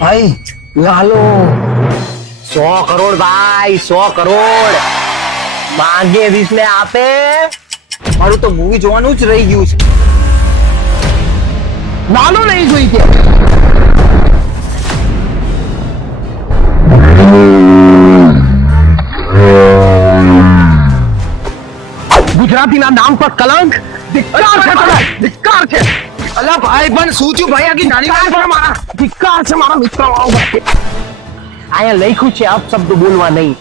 ભાઈ, લાલો. સો કરોડ ભાઈ, સો કરોડ. માગે વીસ ને આપે. મારું તો મૂવી જોવાનું જ રહી ગયું છે. લાલો નહીં જોઈ કે. ગુજરાતીના નામ પર કલંક. ધિક્કાર છે ધિક્કાર છે. ભાઈ પણ શું છું ભાઈ આખી નાની વાત છે મારા. ધિક્કાર છે મારા મિત્ર અહીંયા લખ્યું છે અપશબ્દ બોલવા નહીં.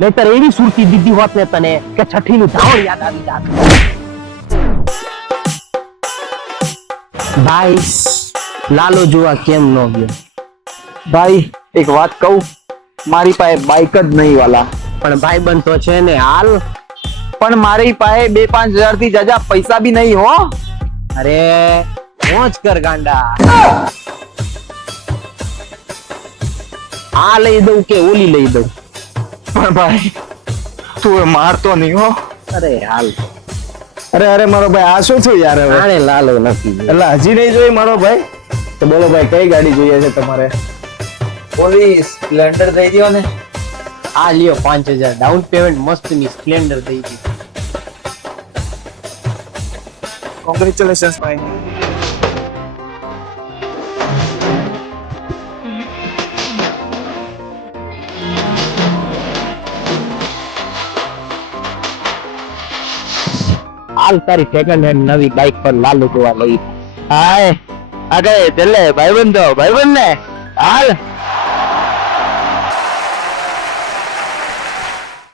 નહીતર એવી સુરતી દીધી હોત ને તને કે છઠ્ઠી નું ધાવણ યાદ આવી જાત. ભાઈ લાલો જોવા કેમ ન ગયો? ભાઈ એક વાત કહું મારી પાસે બાઇક જ નહીં વાલા. પણ ભાઈબંધ તો છે ને હાલ. પણ મારી પાસે બે પાંચ હજારથી જજા પૈસા બી નહીં હો. અરે મોજ કર ગાંડા. આ લઈ દઉં કે ઓલી લઈ દઉં? પણ ભાઈ તું એ મારતો નહીં હો. અરે હાલ. અરે અરે મારો ભાઈ આ શું થયું યાર હવે? આને લાલો નથી એટલે હજી નહીં જોઈ મારો ભાઈ? તો બોલો ભાઈ કઈ ગાડી જોઈએ છે તમારે? ઓલી સ્પ્લેન્ડર દઈ દો ને. આ લ્યો પાંચ હજાર. ડાઉન પેમેન્ટ મસ્તની સ્પ્લેન્ડર દઈ દીધી કોંગ્રેચ્યુલેશન્સ ભાઈ. હાલ તારી સેકન્ડ હેન્ડ નવી બાઇક પર લાલુ જોવા લઈ. હાય. આગળ એટલે ભાઈબંધ ભાઈબંધ ને હાલ.